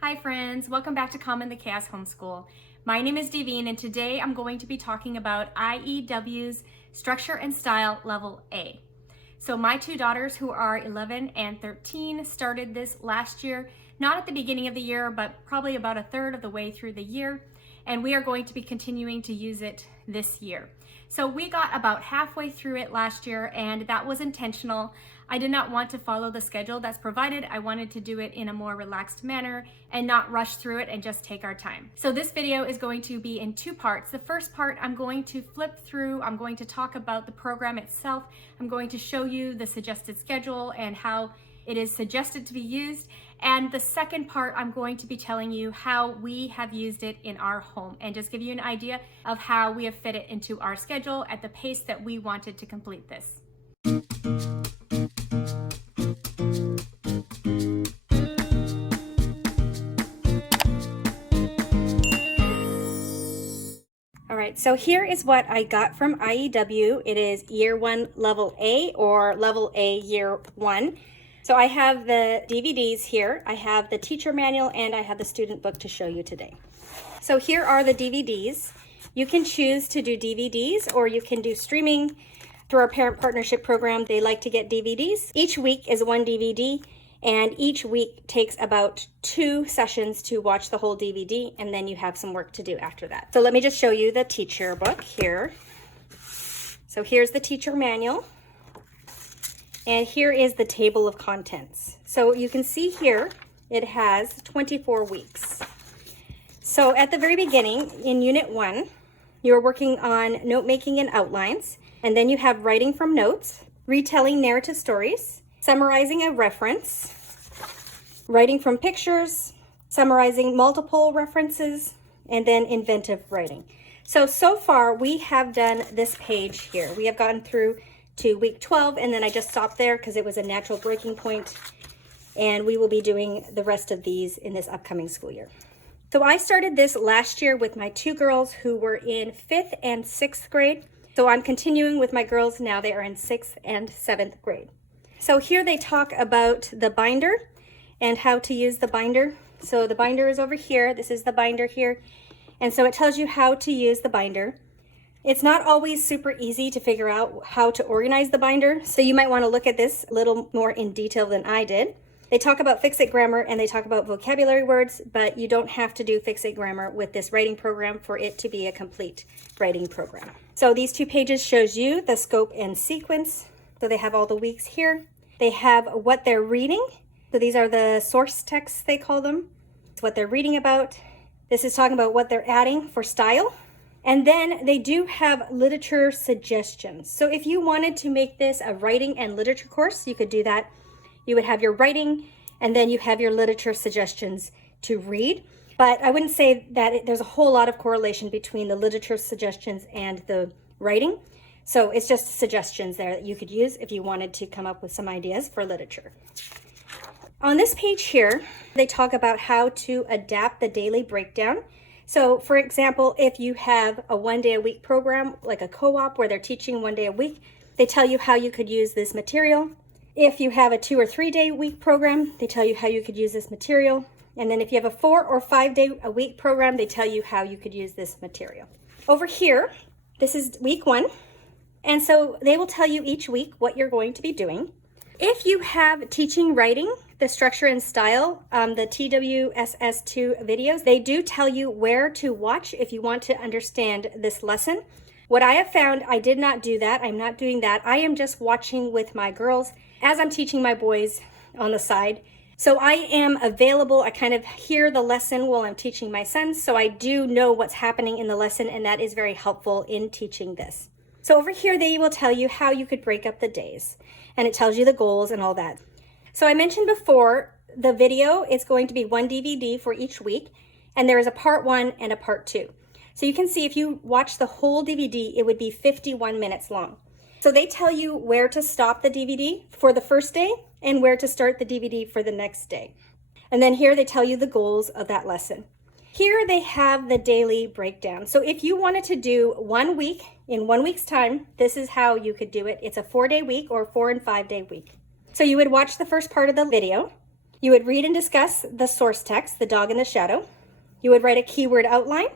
Hi friends, welcome back to Calm in the Chaos Homeschool. My name is Davine and today I'm going to be talking about IEW's Structure and Style Level A. So my two daughters who are 11 and 13 started this last year, not at the beginning of the year, but probably about a third of the way through the year. And we are going to be continuing to use it this year. So we got about halfway through it last year and that was intentional. I did not want to follow the schedule that's provided. I wanted to do it in a more relaxed manner and not rush through it and just take our time. So this video is going to be in two parts. The first part, I'm going to flip through, I'm going to talk about the program itself. I'm going to show you the suggested schedule and how it is suggested to be used. And the second part, I'm going to be telling you how we have used it in our home and just give you an idea of how we have fit it into our schedule at the pace that we wanted to complete this. All right, so here is what I got from IEW. It is Year 1 Level A or Level A Year 1. So I have the DVDs here, I have the teacher manual, and I have the student book to show you today. So here are the DVDs. You can choose to do DVDs or you can do streaming. Through our parent partnership program, they like to get DVDs. Each week is one DVD, and each week takes about 2 sessions to watch the whole DVD, and then you have some work to do after that. So let me just show you the teacher book here. So here's the teacher manual. And here is the table of contents. So you can see here, it has 24 weeks. So at the very beginning, in Unit 1, you're working on note making and outlines. And then you have writing from notes, retelling narrative stories, summarizing a reference, writing from pictures, summarizing multiple references, and then inventive writing. So far we have done this page here. We have gotten through to week 12, and then I just stopped there because it was a natural breaking point, and we will be doing the rest of these in this upcoming school year. So I started this last year with my 2 girls who were in 5th and 6th grade. So I'm continuing with my girls now. They are in 6th and 7th grade. So here they talk about the binder and how to use the binder. So the binder is over here. This is the binder here. And so it tells you how to use the binder. It's not always super easy to figure out how to organize the binder, so you might want to look at this a little more in detail than I did. They talk about fix-it grammar and they talk about vocabulary words, but you don't have to do fix-it grammar with this writing program for it to be a complete writing program. So these 2 pages shows you the scope and sequence. So they have all the weeks here. They have what they're reading. So these are the source texts, they call them. It's what they're reading about. This is talking about what they're adding for style. And then they do have literature suggestions. So if you wanted to make this a writing and literature course, you could do that. You would have your writing and then you have your literature suggestions to read. But I wouldn't say that there's a whole lot of correlation between the literature suggestions and the writing. So it's just suggestions there that you could use if you wanted to come up with some ideas for literature. On this page here, they talk about how to adapt the daily breakdown. So for example, if you have a 1-day-a-week program, like a co-op where they're teaching 1 day a week, they tell you how you could use this material. If you have a 2 or 3 day a week program, they tell you how you could use this material. And then if you have a 4 or 5 day a week program, they tell you how you could use this material. Over here, this is week 1. And so they will tell you each week what you're going to be doing. If you have teaching writing, the structure and style, the TWSS2 videos, they do tell you where to watch if you want to understand this lesson. What I have found, I did not do that. I'm not doing that. I am just watching with my girls as I'm teaching my boys on the side. So I am available. I kind of hear the lesson while I'm teaching my sons. So I do know what's happening in the lesson, and that is very helpful in teaching this. So over here, they will tell you how you could break up the days, and it tells you the goals and all that. So I mentioned before, the video is going to be 1 DVD for each week, and there is a part 1 and a part 2. So you can see if you watch the whole DVD, it would be 51 minutes long. So they tell you where to stop the DVD for the first day and where to start the DVD for the next day. And then here they tell you the goals of that lesson. Here they have the daily breakdown. So if you wanted to do 1 week in 1 week's time, this is how you could do it. It's a 4-day week or 4 and 5 day week. So you would watch the first part of the video. You would read and discuss the source text, the dog in the shadow. You would write a keyword outline,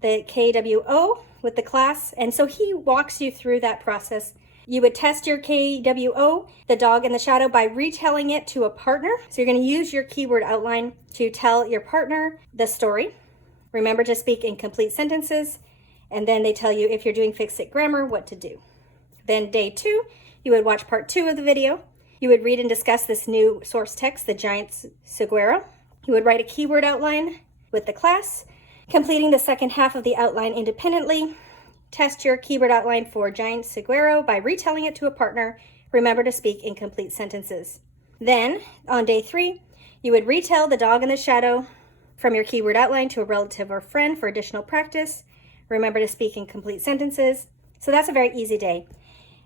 the KWO, with the class. And so he walks you through that process. You would test your KWO, the dog in the shadow, by retelling it to a partner. So you're going to use your keyword outline to tell your partner the story. Remember to speak in complete sentences. And then they tell you, if you're doing fix-it grammar, what to do. Then day 2, you would watch part 2 of the video. You would read and discuss this new source text, the giant saguaro. You would write a keyword outline with the class, completing the second half of the outline independently. Test your keyword outline for giant saguaro by retelling it to a partner. Remember to speak in complete sentences. Then, on day 3, you would retell the dog in the shadow from your keyword outline to a relative or friend for additional practice. Remember to speak in complete sentences. So that's a very easy day.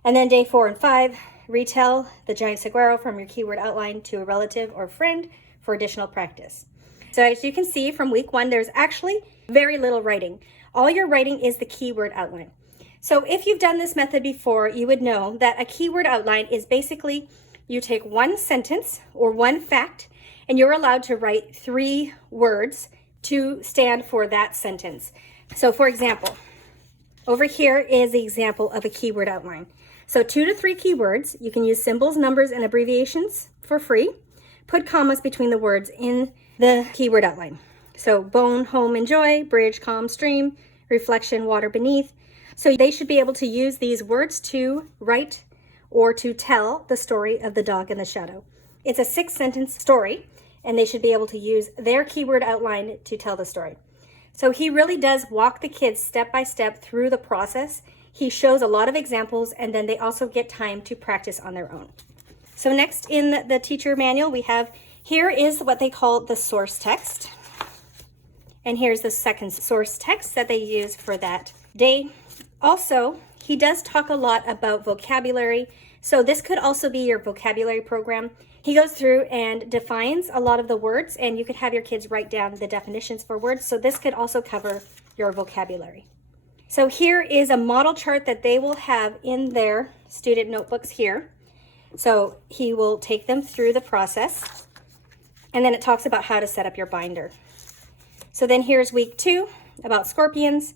And then day 4 and 5, retell the giant saguaro from your keyword outline to a relative or friend for additional practice. So as you can see from week 1, there's actually very little writing. All you're writing is the keyword outline. So if you've done this method before, you would know that a keyword outline is basically you take one sentence or one fact, and you're allowed to write 3 words to stand for that sentence. So for example, over here is the example of a keyword outline. So 2 to 3 keywords. You can use symbols, numbers, and abbreviations for free. Put commas between the words in the keyword outline. So bone, home, enjoy, bridge, calm, stream, reflection, water beneath. So they should be able to use these words to write or to tell the story of the dog in the shadow. It's a 6-sentence story, and they should be able to use their keyword outline to tell the story. So he really does walk the kids step by step through the process. He shows a lot of examples, and then they also get time to practice on their own. So next in the teacher manual, we have, here is what they call the source text. And here's the second source text that they use for that day. Also, he does talk a lot about vocabulary. So this could also be your vocabulary program. He goes through and defines a lot of the words, and you could have your kids write down the definitions for words. So this could also cover your vocabulary. So here is a model chart that they will have in their student notebooks here. So he will take them through the process, and then it talks about how to set up your binder. So then here's week 2 about scorpions.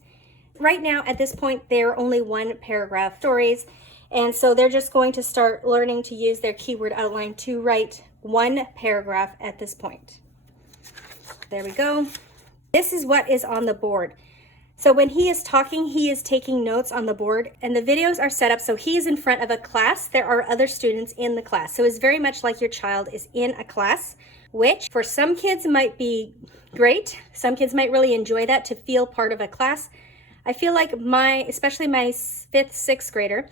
Right now, at this point, they're only 1-paragraph stories. And so they're just going to start learning to use their keyword outline to write 1 paragraph at this point. There we go. This is what is on the board. So when he is talking, he is taking notes on the board, and the videos are set up so he is in front of a class. There are other students in the class. So it's very much like your child is in a class, which for some kids might be great. Some kids might really enjoy that, to feel part of a class. I feel like especially my 5th, 6th grader,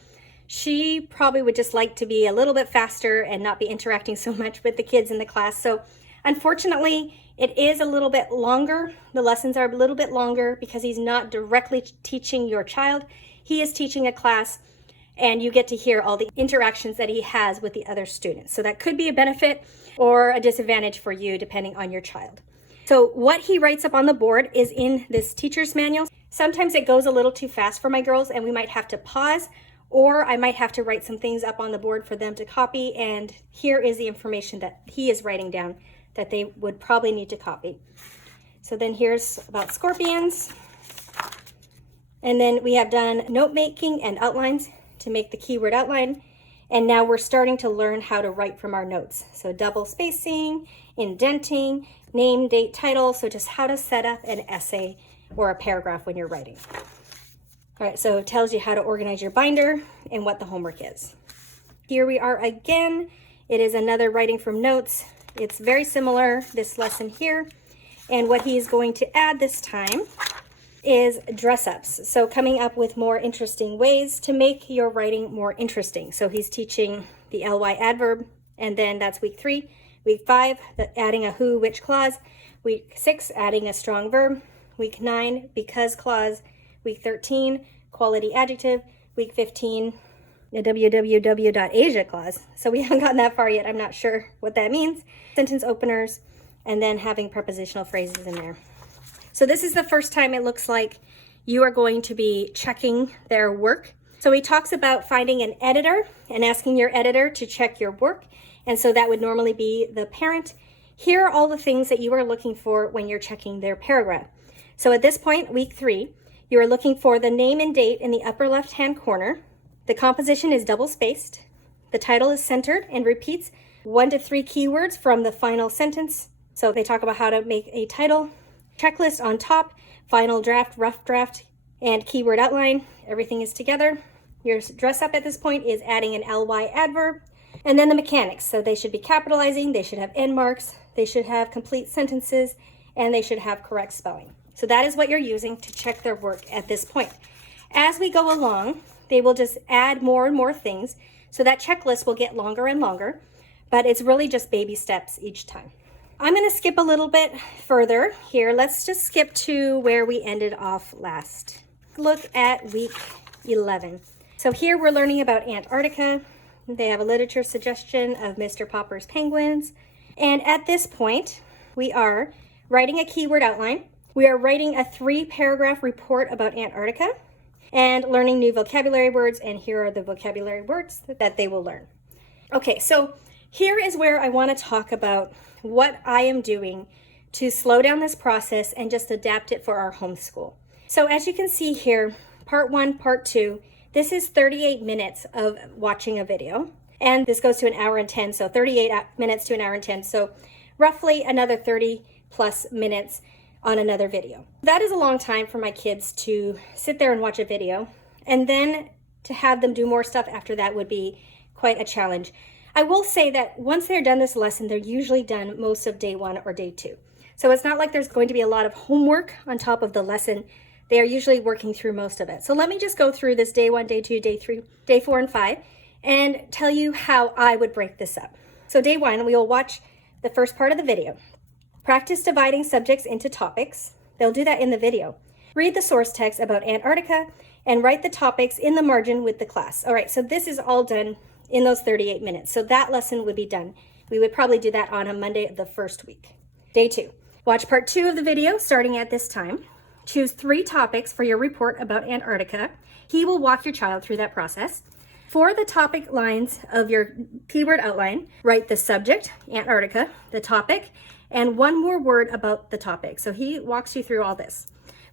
she probably would just like to be a little bit faster and not be interacting so much with the kids in the class. So unfortunately, it is a little bit longer. The lessons are a little bit longer because he's not directly teaching your child. He is teaching a class, and you get to hear all the interactions that he has with the other students. So that could be a benefit or a disadvantage for you, depending on your child. So what he writes up on the board is in this teacher's manual. Sometimes it goes a little too fast for my girls, and we might have to pause, or I might have to write some things up on the board for them to copy. And here is the information that he is writing down that they would probably need to copy. So then here's about scorpions. And then we have done note making and outlines to make the keyword outline. And now we're starting to learn how to write from our notes. So double spacing, indenting, name, date, title. So just how to set up an essay or a paragraph when you're writing. All right, so it tells you how to organize your binder and what the homework is. Here we are again. It is another writing from notes. It's very similar, this lesson here. And what he's going to add this time is dress ups. So coming up with more interesting ways to make your writing more interesting. So he's teaching the ly adverb, and then that's week 3. Week 5, adding a who, which clause. Week 6, adding a strong verb. Week 9, because clause. Week 13, quality adjective. Week 15, a www.asia clause. So we haven't gotten that far yet. I'm not sure what that means. Sentence openers, and then having prepositional phrases in there. So this is the first time it looks like you are going to be checking their work. So he talks about finding an editor and asking your editor to check your work. And so that would normally be the parent. here are all the things that you are looking for when you're checking their paragraph. So at this point, week 3, you are looking for the name and date in the upper left-hand corner. The composition is double-spaced. The title is centered and repeats 1 to 3 keywords from the final sentence. So they talk about how to make a title. Checklist on top, final draft, rough draft, and keyword outline. Everything is together. Your dress up at this point is adding an ly adverb. And then the mechanics. So they should be capitalizing, they should have end marks, they should have complete sentences, and they should have correct spelling. So that is what you're using to check their work at this point. As we go along, they will just add more and more things. So that checklist will get longer and longer, but it's really just baby steps each time. I'm going to skip a little bit further here. Let's just skip to where we ended off last. Look at week 11. So here we're learning about Antarctica. They have a literature suggestion of Mr. Popper's penguins. And at this point, we are writing a keyword outline. We are writing a 3-paragraph report about Antarctica and learning new vocabulary words. And here are the vocabulary words that they will learn. Okay, so here is where I want to talk about what I am doing to slow down this process and just adapt it for our homeschool. So as you can see here, part 1, part 2, this is 38 minutes of watching a video, and this goes to an hour and 10, so 38 minutes to an hour and 10, so roughly another 30 plus minutes on another video. That is a long time for my kids to sit there and watch a video, and then to have them do more stuff after that would be quite a challenge. I will say that once they're done this lesson, they're usually done most of day 1 or day 2. So it's not like there's going to be a lot of homework on top of the lesson. They are usually working through most of it. So let me just go through this day 1, day 2, day 3, day 4, and 5, and tell you how I would break this up. So day 1, we will watch the first part of the video. Practice dividing subjects into topics. They'll do that in the video. Read the source text about Antarctica and write the topics in the margin with the class. All right, so this is all done in those 38 minutes. So that lesson would be done. We would probably do that on a Monday of the first week. Day 2, watch part 2 of the video starting at this time. Choose 3 topics for your report about Antarctica. He will walk your child through that process. For the topic lines of your keyword outline, write the subject, Antarctica, the topic, and 1 more word about the topic. So he walks you through all this.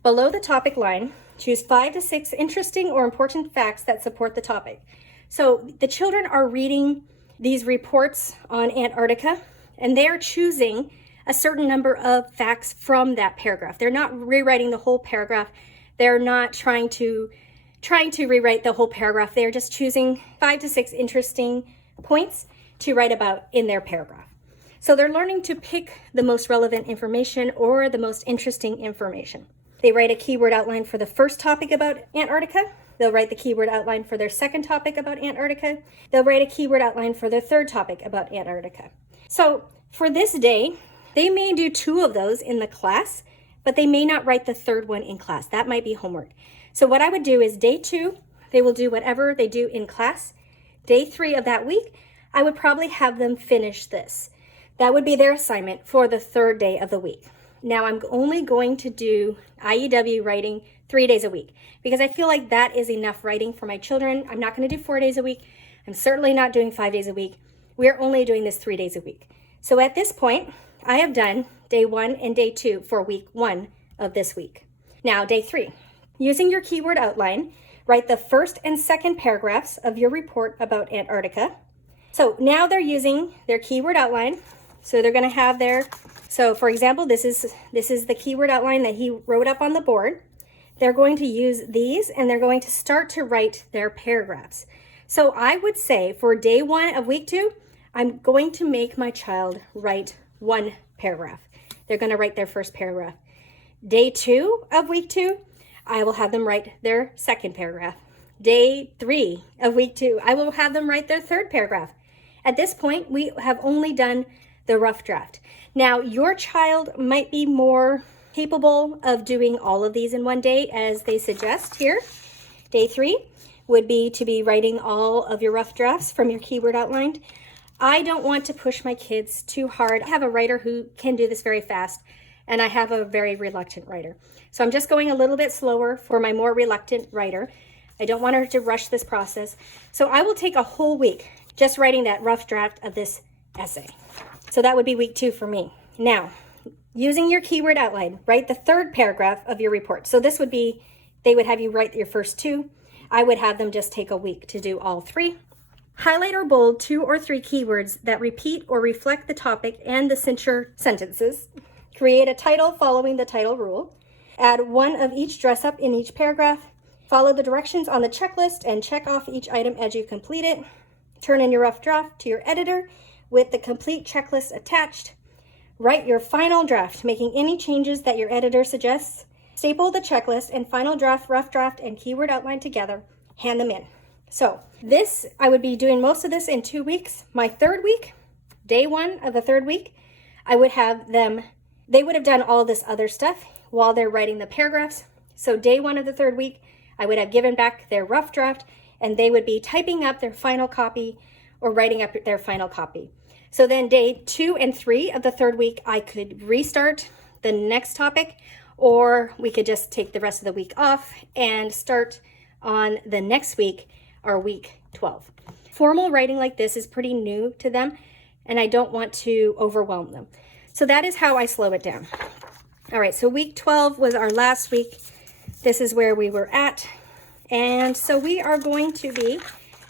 Below the topic line, choose 5 to 6 interesting or important facts that support the topic. So the children are reading these reports on Antarctica, and they are choosing a certain number of facts from that paragraph. They're not rewriting the whole paragraph. They're not trying to rewrite the whole paragraph. They're just choosing 5 to 6 interesting points to write about in their paragraph. So they're learning to pick the most relevant information or the most interesting information. They write a keyword outline for the first topic about Antarctica. They'll write the keyword outline for their second topic about Antarctica. They'll write a keyword outline for their third topic about Antarctica. So for this day, they may do 2 of those in the class, but they may not write the third one in class. That might be homework. So what I would do is day 2, they will do whatever they do in class. Day 3 of that week, I would probably have them finish this. That would be their assignment for the 3rd day of the week. Now I'm only going to do IEW writing 3 days a week because I feel like that is enough writing for my children. I'm not going to do 4 days a week. I'm certainly not doing 5 days a week. We're only doing this 3 days a week. So at this point, I have done day 1 and day 2 for week 1 of this week. Now, day 3. Using your keyword outline, write the first and second paragraphs of your report about Antarctica. So now they're using their keyword outline. So they're going to have so for example, this is the keyword outline that he wrote up on the board. They're going to use these and they're going to start to write their paragraphs. So I would say for day 1 of week 2, I'm going to make my child write 1 paragraph. They're going to write their first paragraph. Day 2 of week 2, I will have them write their second paragraph. Day 3 of week 2, I will have them write their third paragraph. At this point, we have only done the rough draft. Now, your child might be more capable of doing all of these in one day, as they suggest here. Day 3 would be to be writing all of your rough drafts from your keyword outlined. I don't want to push my kids too hard. I have a writer who can do this very fast, and I have a very reluctant writer. So I'm just going a little bit slower for my more reluctant writer. I don't want her to rush this process. So I will take a whole week just writing that rough draft of this essay. So that would be week 2 for me. Now, using your keyword outline, write the 3rd paragraph of your report. So this would be, they would have you write your first 2. I would have them just take a week to do all 3. Highlight or bold 2 or 3 keywords that repeat or reflect the topic and the center sentences. Create a title following the title rule. Add 1 of each dress up in each paragraph. Follow the directions on the checklist and check off each item as you complete it. Turn in your rough draft to your editor with the complete checklist attached. Write your final draft, making any changes that your editor suggests. Staple the checklist and final draft, rough draft, and keyword outline together. Hand them in. So this, I would be doing most of this in 2 weeks. My 3rd week, day 1 of the 3rd week, I would have them, they would have done all this other stuff while they're writing the paragraphs. So day 1 of the 3rd week, I would have given back their rough draft and they would be typing up their final copy or writing up their final copy. So then day 2 and 3 of the 3rd week, I could restart the next topic, or we could just take the rest of the week off and start on the next week, or week 12. Formal writing like this is pretty new to them, and I don't want to overwhelm them. So that is how I slow it down. All right, so week 12 was our last week. This is where we were at. And so we are going to be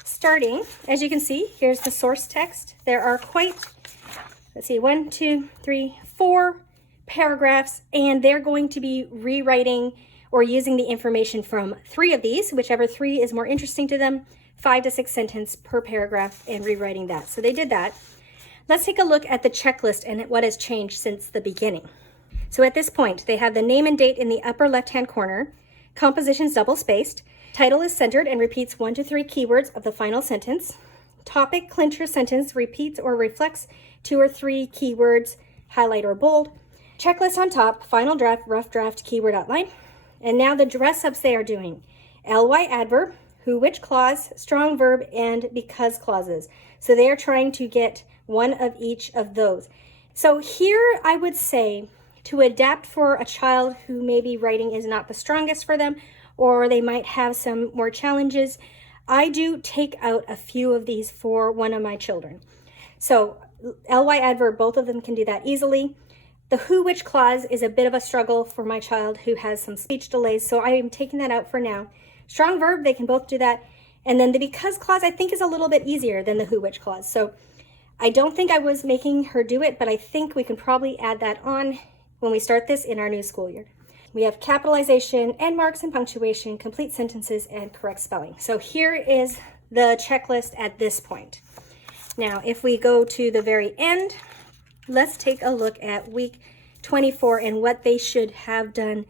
starting, as you can see, here's the source text. There are quite, let's see, 1, 2, 3, 4 paragraphs, and they're going to be rewriting or using the information from 3 of these, whichever 3 is more interesting to them, 5 to 6 sentences per paragraph, and rewriting that. So they did that. Let's take a look at the checklist and what has changed since the beginning. So at this point, they have the name and date in the upper left-hand corner, compositions double-spaced, title is centered and repeats 1 to 3 keywords of the final sentence, topic clincher sentence repeats or reflects 2 or 3 keywords, highlight or bold, checklist on top, final draft, rough draft, keyword outline. And now the dress-ups they are doing. ly adverb, who, which clause, strong verb, and because clauses. So they are trying to get 1 of each of those. So here I would say to adapt for a child who maybe writing is not the strongest for them, or they might have some more challenges, I do take out a few of these for one of my children. So ly adverb, both of them can do that easily. The who, which clause is a bit of a struggle for my child who has some speech delays, so I am taking that out for now. Strong verb, they can both do that. And then the because clause, I think, is a little bit easier than the who, which clause. So I don't think I was making her do it, but I think we can probably add that on when we start this in our new school year. We have capitalization, end marks and punctuation, complete sentences, and correct spelling. So here is the checklist at this point. Now, if we go to the very end, let's take a look at week 24 and what they should have done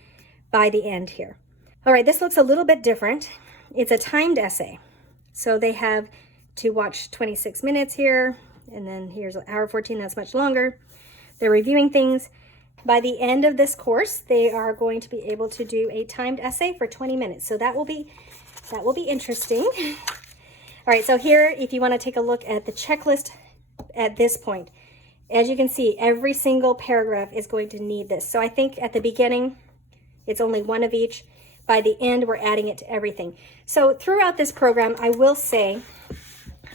by the end here. All right, this looks a little bit different. It's a timed essay. So they have to watch 26 minutes here, and then here's an hour 14, that's much longer. They're reviewing things. By the end of this course, they are going to be able to do a timed essay for 20 minutes. So that will be interesting. All right, so here, if you want to take a look at the checklist at this point, as you can see, every single paragraph is going to need this. So I think at the beginning, it's only 1 of each. By the end, we're adding it to everything. So throughout this program, I will say,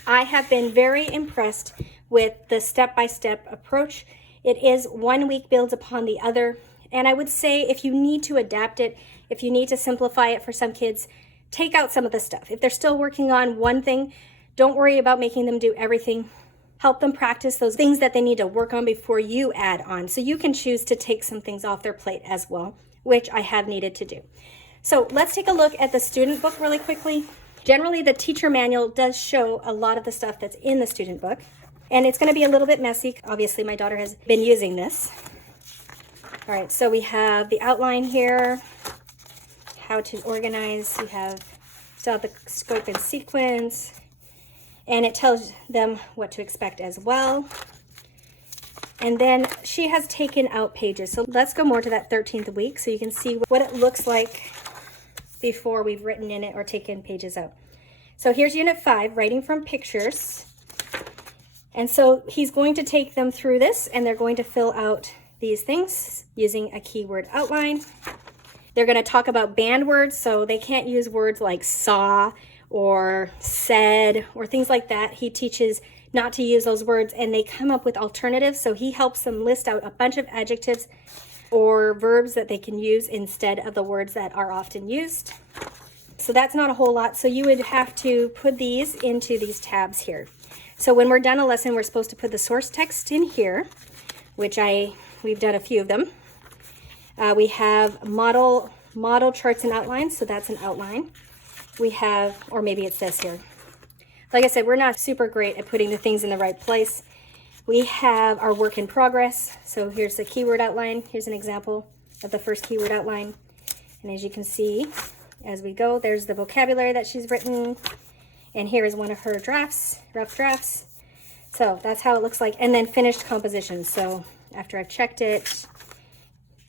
I have been very impressed with the step-by-step approach. It is 1 week builds upon the other. And I would say if you need to adapt it, if you need to simplify it for some kids, take out some of the stuff. If they're still working on one thing, don't worry about making them do everything. Help them practice those things that they need to work on before you add on. So you can choose to take some things off their plate as well, which I have needed to do. So let's take a look at the student book really quickly. Generally, the teacher manual does show a lot of the stuff that's in the student book. And it's going to be a little bit messy. Obviously, my daughter has been using this. All right, so we have the outline here, how to organize. You have still have the scope and sequence, and it tells them what to expect as well. And then she has taken out pages. So let's go more to that 13th week so you can see what it looks like before we've written in it or taken pages out. So here's Unit 5, writing from pictures. And so he's going to take them through this, and they're going to fill out these things using a keyword outline. They're going to talk about banned words, so they can't use words like saw or said or things like that. He teaches not to use those words, and they come up with alternatives. So he helps them list out a bunch of adjectives or verbs that they can use instead of the words that are often used. So that's not a whole lot. So you would have to put these into these tabs here. So when we're done a lesson, we're supposed to put the source text in here, which we've done a few of them. We have model charts and outlines, so that's an outline. We have, or maybe it's this here. Like I said, we're not super great at putting the things in the right place. We have our work in progress. So here's the keyword outline. Here's an example of the first keyword outline. And as you can see, as we go, there's the vocabulary that she's written. And here is one of her drafts, rough drafts. So that's how it looks like. And then finished composition. So after I've checked it,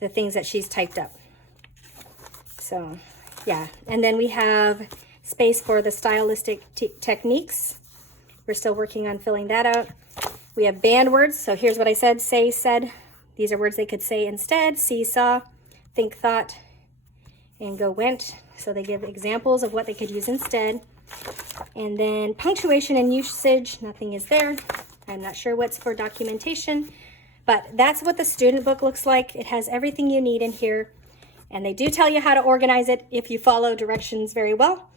the things that she's typed up. So yeah, and then we have space for the stylistic techniques. We're still working on filling that out. We have banned words. So here's what I said: say, said. These are words they could say instead: see, saw, think, thought, and go, went. So they give examples of what they could use instead. And then punctuation and usage, nothing is there. I'm not sure what's for documentation, but that's what the student book looks like. It has everything you need in here. And they do tell you how to organize it if you follow directions very well.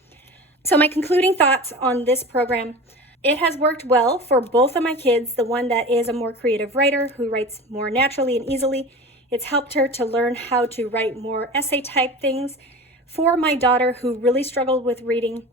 So my concluding thoughts on this program: it has worked well for both of my kids. The one that is a more creative writer who writes more naturally and easily, it's helped her to learn how to write more essay type things. For my daughter who really struggled with reading,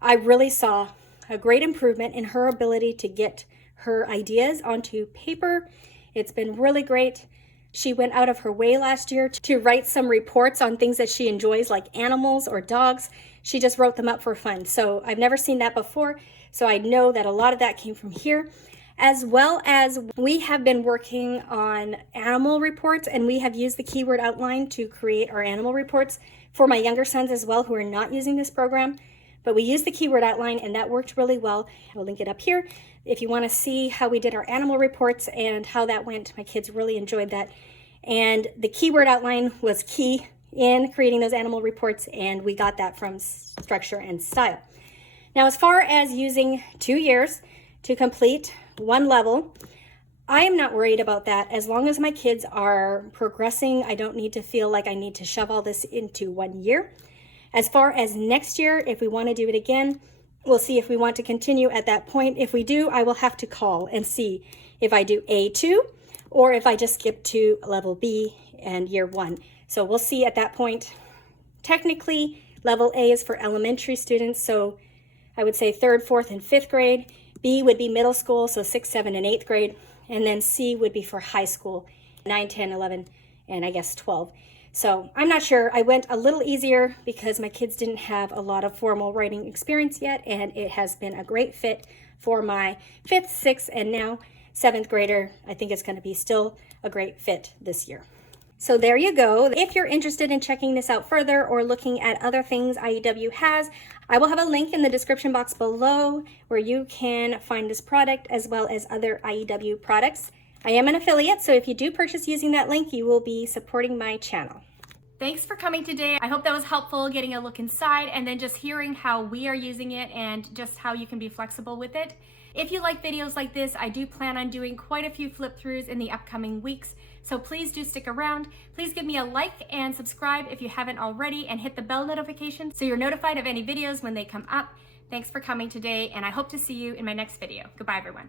I really saw a great improvement in her ability to get her ideas onto paper. It's been really great. She went out of her way last year to write some reports on things that she enjoys, like animals or dogs. She just wrote them up for fun. So I've never seen that before. So I know that a lot of that came from here, as well as we have been working on animal reports, and we have used the keyword outline to create our animal reports for my younger sons as well, who are not using this program. But we used the keyword outline, and that worked really well. I'll link it up here if you want to see how we did our animal reports and how that went. My kids really enjoyed that. And the keyword outline was key in creating those animal reports, and we got that from Structure and Style. Now, as far as using 2 years to complete one level, I am not worried about that. As long as my kids are progressing, I don't need to feel like I need to shove all this into 1 year. As far as next year, if we want to do it again, we'll see if we want to continue at that point. If we do, I will have to call and see if I do A2 or if I just skip to level B and year 1. So we'll see at that point. Technically, level A is for elementary students, so I would say 3rd, 4th, and 5th grade. B would be middle school, so 6th, 7th, and 8th grade. And then C would be for high school, 9, 10, 11, and I guess 12. So I'm not sure. I went a little easier because my kids didn't have a lot of formal writing experience yet, and it has been a great fit for my 5th, 6th, and now 7th grader. I think it's going to be still a great fit this year. So there you go. If you're interested in checking this out further or looking at other things IEW has, I will have a link in the description box below where you can find this product as well as other IEW products. I am an affiliate, so if you do purchase using that link, you will be supporting my channel. Thanks for coming today. I hope that was helpful, getting a look inside and then just hearing how we are using it and just how you can be flexible with it. If you like videos like this, I do plan on doing quite a few flip throughs in the upcoming weeks, so please do stick around. Please give me a like and subscribe if you haven't already, and hit the bell notification so you're notified of any videos when they come up. Thanks for coming today, and I hope to see you in my next video. Goodbye, everyone.